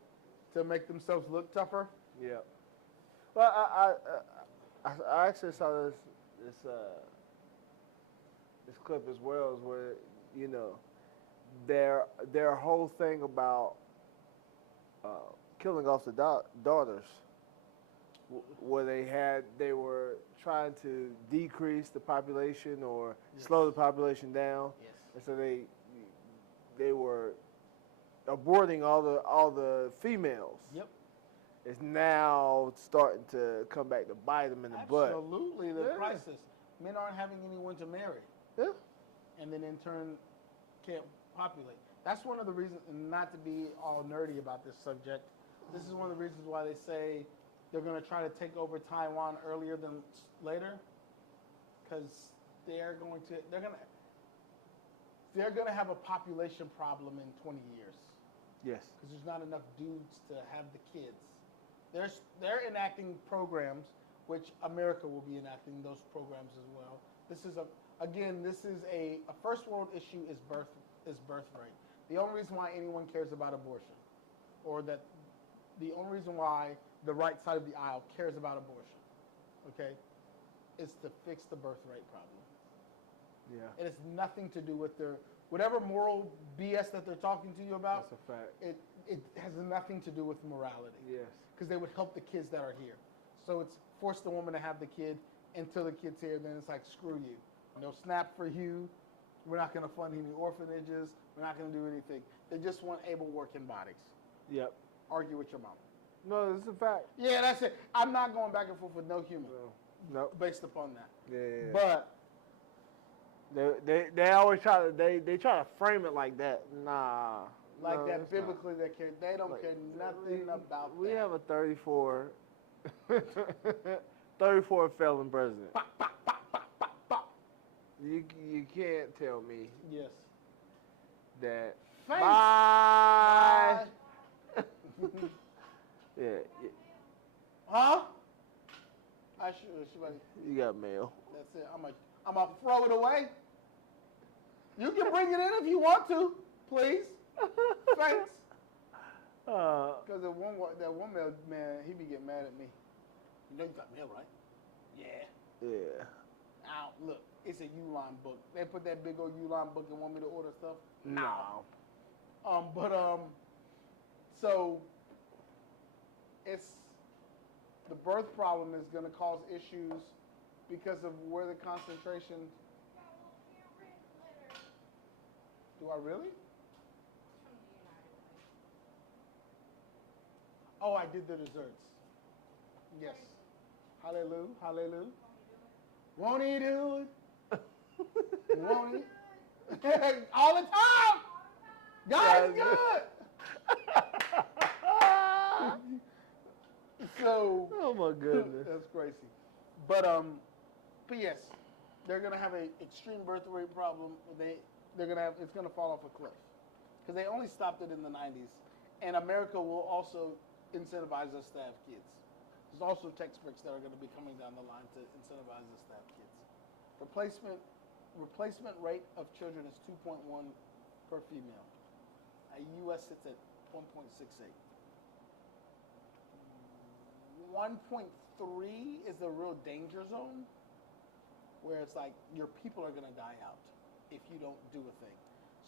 to make themselves look tougher. Yeah. Well, I actually saw this clip as well, is where, you know, their whole thing about killing off the daughters, where they were trying to decrease the population or slow the population down. Yes. And so they were aborting all the females. Yep. It's now starting to come back to bite them in the butt. Absolutely, the crisis. Men aren't having anyone to marry. Yeah. And then in turn can't populate. That's one of the reasons, and not to be all nerdy about this subject, This is one of the reasons why they say they're going to try to take over Taiwan earlier than later, because they're going to have a population problem in 20 years. Yes. Because there's not enough dudes to have the kids. They're enacting programs, which America will be enacting those programs as well. This is a first world issue is birth rate. The only reason why anyone cares about abortion, or that the only reason why the right side of the aisle cares about abortion, okay, is to fix the birth rate problem. Yeah. It has nothing to do with their whatever moral BS that they're talking to you about. That's a fact. It has nothing to do with morality. Yes. Because they would help the kids that are here. So it's force the woman to have the kid until the kid's here. Then it's like, screw you. No SNAP for you. We're not going to fund any orphanages. We're not going to do anything. They just want able working bodies. Yep. Argue with your mom. No, this is a fact. Yeah, that's it. I'm not going back and forth with no human. No. Based upon that. Yeah. But they always try to they try to frame it like that. Nah. like no, that biblically, they don't Like, care nothing about we that. have a 34 felon president. Pop, pop, pop, pop, pop, pop. You can't tell me Yes. that. Thanks. Bye. Bye. Yeah, Huh? I should. you got mail. That's it. I'm gonna throw it away. You can bring it in if you want to, please. Thanks. Because that one man, he be getting mad at me. You know you got mail, right? Yeah. Yeah. Now look, it's a Uline book. They put that big old Uline book and want me to order stuff. No. So it's the birth problem is going to cause issues because of where the concentration. Do I really? Oh, I did the desserts. Yes. Hallelujah. Hallelujah. Won't he do it? Won't he? All the time. God's good. So. Oh my goodness. That's crazy. But yes, they're gonna have an extreme birth rate problem. It's gonna fall off a cliff because they only stopped it in the 90s, and America will also incentivize us to have kids. There's also textbooks that are going to be coming down the line to incentivize us to have kids. Replacement rate of children is 2.1 per female. U.S. sits at 1.68. 1.3 is the real danger zone, where it's like your people are going to die out if you don't do a thing.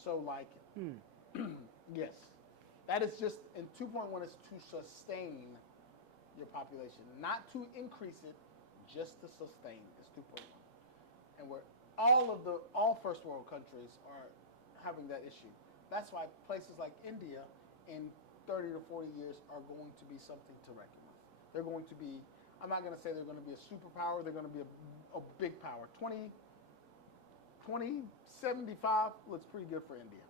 So like, yes, that is just, and 2.1 is to sustain your population, not to increase it, just to sustain is 2.1. And where all first world countries are having that issue. That's why places like India in 30 to 40 years are going to be something to reckon with. They're going to be, I'm not going to say they're going to be a superpower, they're going to be a big power. 2075 looks pretty good for India.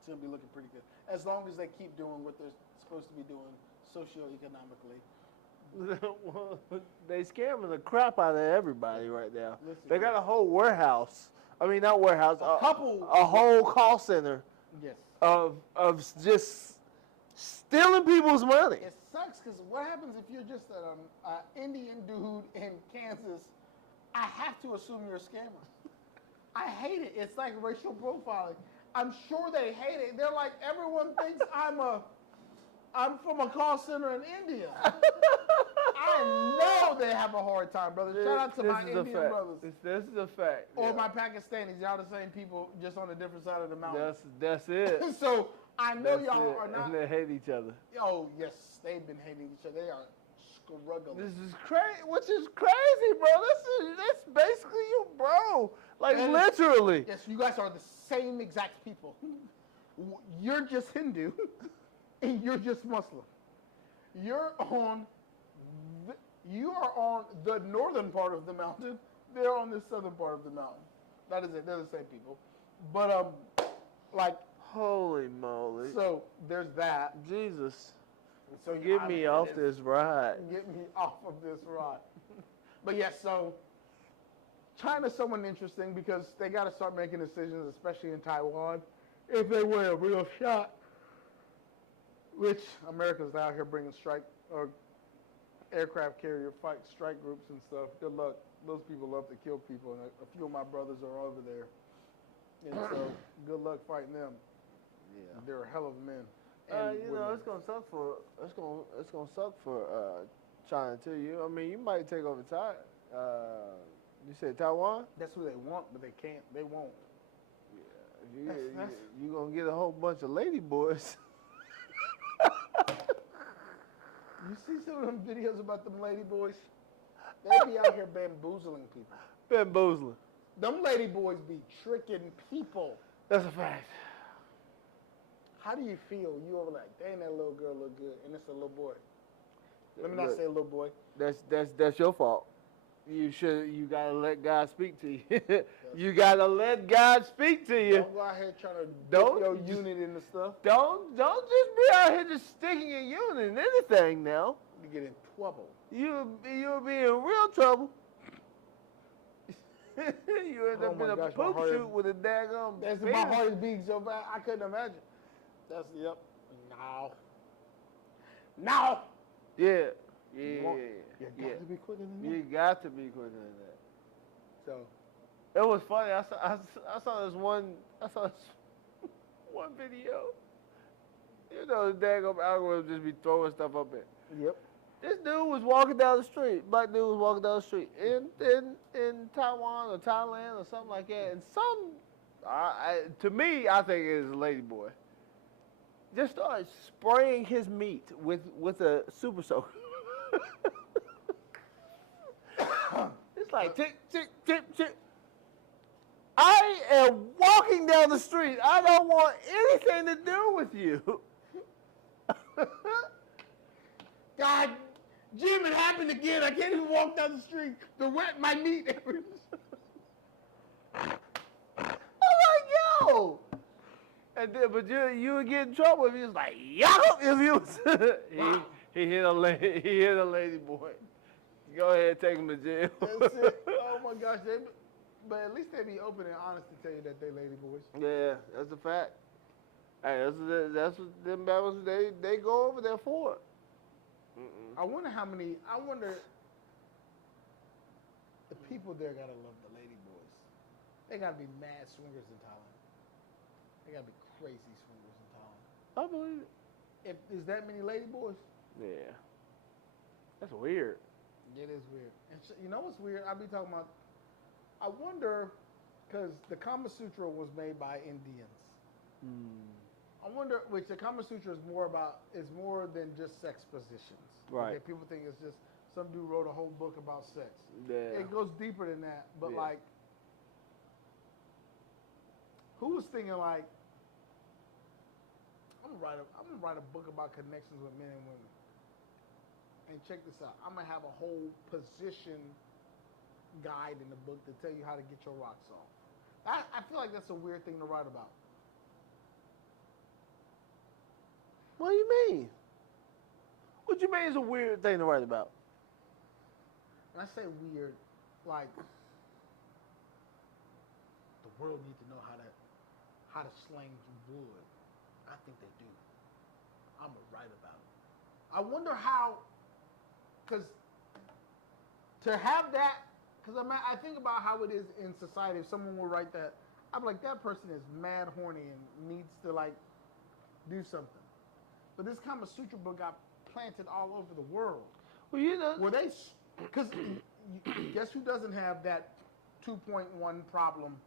It's going to be looking pretty good. As long as they keep doing what they're supposed to be doing socioeconomically. They scamming the crap out of everybody right now. Listen, They got a whole warehouse. I mean, not warehouse. A whole call center. Yes. Of just stealing people's money. It sucks because what happens if you're just an Indian dude in Kansas? I have to assume you're a scammer. I hate it. It's like racial profiling. I'm sure they hate it. They're like, everyone thinks I'm from a call center in India. I know they have a hard time, brother. Shout out to my Indian brothers. This is a fact. Or my Pakistanis. Y'all the same people, just on a different side of the mountain. That's it. So I know y'all are not. And they hate each other. Oh, yes. They've been hating each other. They are struggling. This is crazy. Which is crazy, bro. That's basically you, bro. Like, literally. Yes, you guys are the same exact people. You're just Hindu, and you're just Muslim. You are on the northern part of the mountain. They're on the southern part of the mountain. That is it. They're the same people. But like Holy moly. So there's that. Jesus. So Get me off this ride. Get me off of this ride. But yes, so China's someone interesting because they got to start making decisions, especially in Taiwan, if they want a real shot. Which America's out here bringing strike or aircraft carrier fight strike groups and stuff. Good luck. Those people love to kill people, and a few of my brothers are over there. And so, good luck fighting them. Yeah. They're a hell of men. You know, it's gonna suck for China too. I mean, you might take over Taiwan. You said Taiwan? That's who they want, but they can't. They won't. Yeah. You gonna get a whole bunch of lady boys. You see some of them videos about them lady boys? They be out here bamboozling people. Bamboozling. Them lady boys be tricking people. That's a fact. How do you feel? You over like, dang, that little girl look good, and it's a little boy. Let me not Look, say little boy. That's your fault. You gotta let God speak to you. You gotta let God speak to you. Don't go out here trying to Don't dip your unit into stuff. Don't just be out here just sticking your unit in anything now. You get in trouble. You'll be in real trouble. You end Oh up my in a gosh, my poop heart shoot with a daggone. That's penis. my heart is beating so bad I couldn't imagine. That's yep. No. No. Yeah. You got to be quicker than that. You got to be quicker than that. So It was funny. I saw this one video. You know, the daggone algorithm just be throwing stuff up there. yep. This dude was walking down the street. Black dude was walking down the street in Taiwan or Thailand or something like that. And to me, I think it is a lady boy. Just started spraying his meat with a super soaker. It's like tick, tick, tick, tick. I am walking down the street. I don't want anything to do with you. God, Jim, it happened again. I can't even walk down the street to wet my meat. I'm like, yo. And then, but you would get in trouble if he was like, yo, if he was, he hit a lady boy. Go ahead, take him to jail. That's it. Oh my gosh, but at least they be open and honest to tell you that they lady boys. Yeah, that's a fact. Hey, that's what them battles they go over there for. I wonder the people there gotta love the lady boys. They gotta be mad swingers in Thailand. They gotta be crazy swingers in Thailand. I believe it. If there's that many lady boys, Yeah. That's weird. it is weird. And you know what's weird? I be talking about. I wonder, because the Kama Sutra was made by Indians. I wonder, which the Kama Sutra is more than just sex positions. Right. Okay, people think it's just some dude wrote a whole book about sex. Yeah. It goes deeper than that. But Yeah. like, who was thinking like, I'm gonna write a book about connections with men and women. And check this out. I'm gonna have a whole position guide in the book to tell you how to get your rocks off. I feel like that's a weird thing to write about. What do you mean? What you mean is a weird thing to write about? And I say weird, like the world needs to know how to slang wood. I think they do. I'm gonna write about it. I wonder how, because to have that, because I think about how it is in society. If someone will write that, I'm like, that person is mad horny and needs to like do something. But this Kama Sutra book got planted all over the world. Well, you know. Well, because guess who doesn't have that 2.1 problem?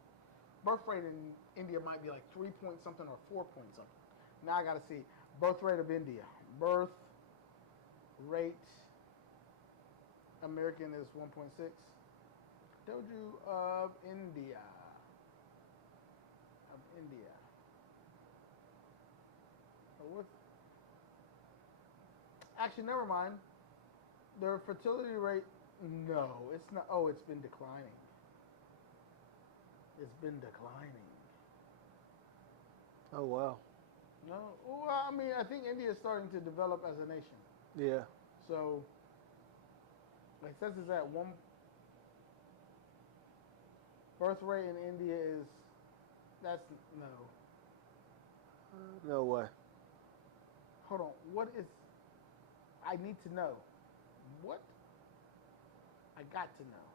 Birth rate in India might be like 3 point something or 4 point something. Now I got to see birth rate of India. Birth rate American is 1.6. Doju of India. Actually, never mind. Their fertility rate, no, it's not. Oh, it's been declining. It's been declining. Oh wow. No, well, I mean, I think India is starting to develop as a nation. Yeah. So, like, since it's at one birth rate in India is that's no. No way. Hold on, what is? I need to know. What? I got to know.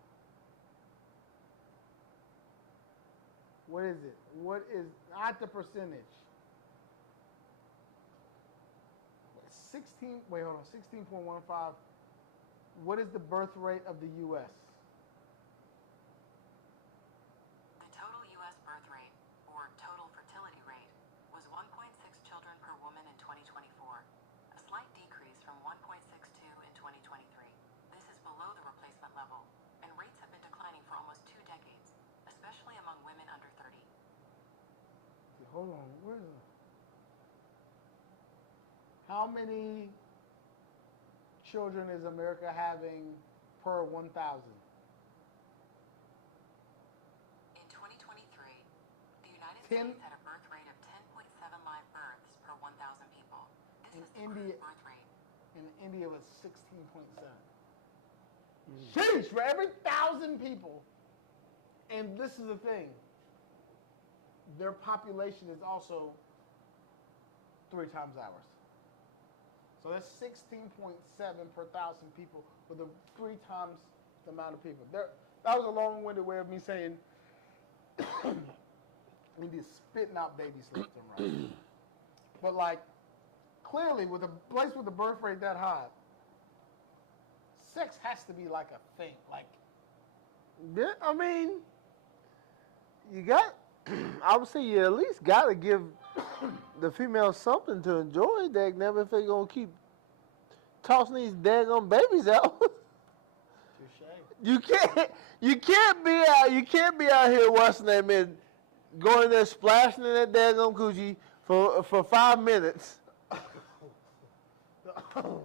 What is it? What is not the percentage? 16. Wait, hold on. 16.15. What is the birth rate of the U.S.? The total U.S. birth rate, or total fertility rate, was 1.6 children per woman in 2024, a slight decrease from 1.62 in 2023. This is below the replacement level, and rates have been declining for almost 2 decades, especially among women under 30. Hold on. Where's the? How many children is America having per 1,000? In 2023, the United 10 States had a birth rate of 10.7 live births per 1,000 people. In This is the India- current birth rate. In India was 16.7. Sheesh, for every 1,000 people. And this is the thing. Their population is also 3 times ours. So that's 16.7 per 1,000 people with 3 times the amount of people. That was a long-winded way of me saying India's spitting out babies left and right. But like, clearly, with a place with a birth rate that high, sex has to be like a thing. Like, Yeah, I mean, you got. I would say you at least got to give the female something to enjoy. Dag never if they gonna keep tossing these daggone babies out. You can't be out here watching that man going there splashing in that daggone coochie for 5 minutes.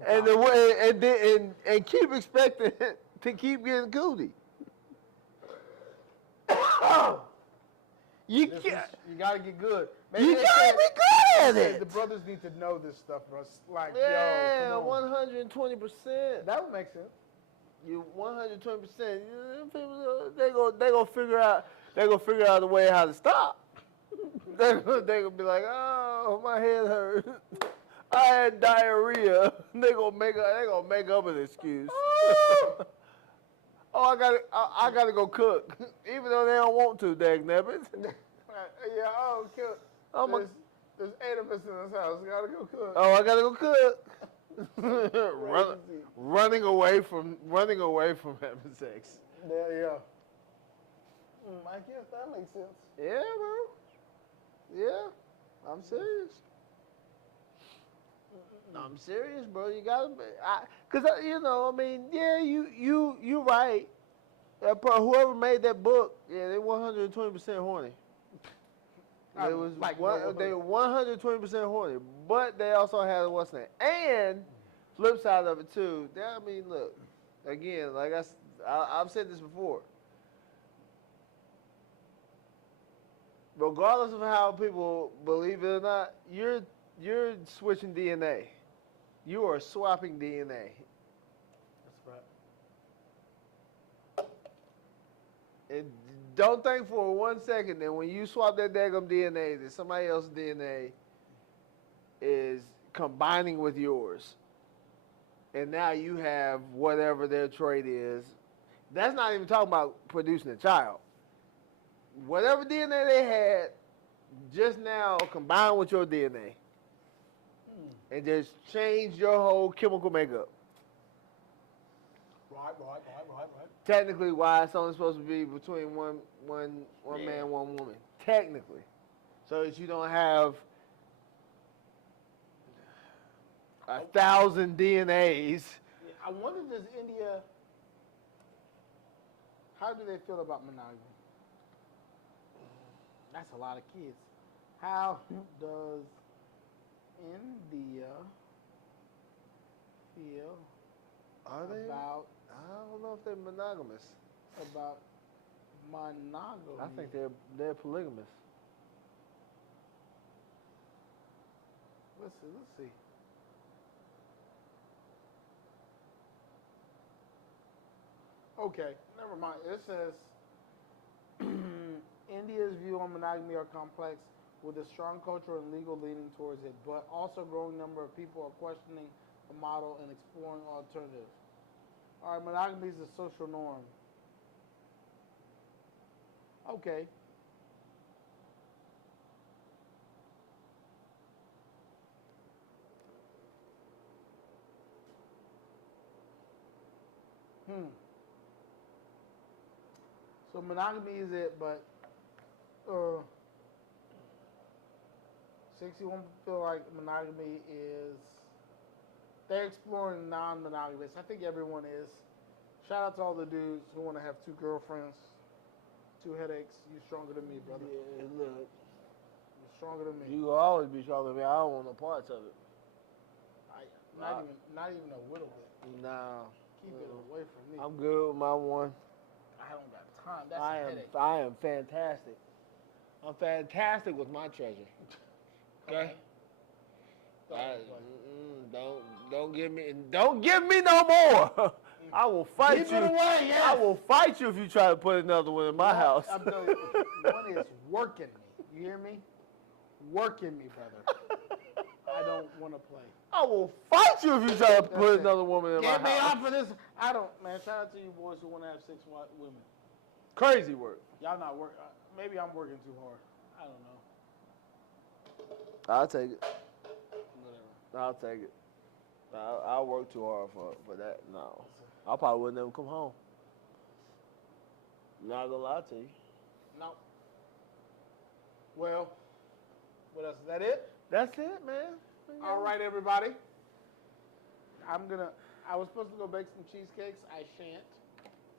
And keep expecting it to keep getting cootie. You can't. you gotta get good. You gotta be good at The it. brothers need to know this stuff, bro. It's like, Yeah, yo, come on. 120%. That would make sense. You 120%. They gonna figure out. They gonna figure out a way how to stop. they gonna be like, oh, my head hurt. I had diarrhea. They gonna make up an excuse. Oh, I gotta go cook, even though they don't want to. Dag nabbit. Yeah, oh, cook. There's 8 of us in this house. Gotta go cook. Oh, I gotta go cook. Running away from having sex. Yeah. I guess that makes sense. Yeah, bro. Yeah, I'm serious. I'm serious, bro. You gotta be, cause you know, I mean, yeah, you right. Whoever made that book, yeah, they 120% horny. They was like they 120% horny, but they also had what's that? And flip side of it too. I mean, look, again, like I've said this before. Regardless of how people believe it or not, you're switching DNA. You are swapping DNA. That's right. And don't think for 1 second that when you swap that daggum DNA, that somebody else's DNA is combining with yours. And now you have whatever their trait is. That's not even talking about producing a child. Whatever DNA they had just now combined with your DNA. And just change your whole chemical makeup. Right. Technically, why it's only supposed to be between one man, one woman. Technically. So that you don't have 1,000 DNAs. I wonder, does India, how do they feel about monogamy? That's a lot of kids. How does India feel Are they? about I don't know if they're monogamous. monogamy? I think they're polygamous. Let's see. Okay, never mind. It says India's view on monogamy are complex, with a strong cultural and legal leaning towards it, but also a growing number of people are questioning the model and exploring alternatives. All right, monogamy is the social norm. Okay. So monogamy is it, but 61 feel like monogamy is. They're exploring non-monogamous. I think everyone is. Shout out to all the dudes who want to have 2 girlfriends, 2 headaches. You stronger than me, brother. Yeah, look. You're stronger than me. You will always be stronger than me. I don't want no parts of it. Not even a little bit. Nah. Keep it away from me. I'm good with my one. I don't got time. That's a headache. I am fantastic. I'm fantastic with my treasure. Okay? Don't give me no more. I will fight you. Away, yes. I will fight you if you try to put another one in my house. I'm telling you, one is working me. You hear me? Working me, brother. I don't want to play. I will fight you if you try to put another woman in my Get me house. off of this. I don't, man. Shout out to you boys who want to have 6 women. Crazy work. Y'all not working. Maybe I'm working too hard. I don't know. I'll take it. Whatever. I'll take it. I'll work too hard for that. No. I probably wouldn't ever come home. Not gonna lie to you. No. Well, what else? Is that it? That's it, man. All right, everybody. I was supposed to go bake some cheesecakes. I shan't.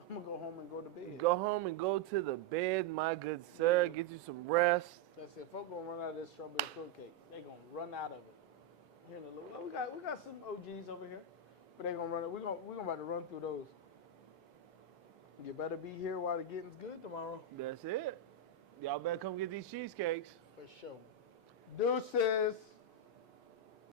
I'm going to go home and go to bed. Go home and go to the bed, my good sir. Get you some rest. That's it. Folks going to run out of this strawberry shortcake. They're going to run out of it. Here in a little, we got some OGs over here, but they're going to run it. We're going about to run through those. You better be here while the getting's good tomorrow. That's it. Y'all better come get these cheesecakes. For sure. Deuces.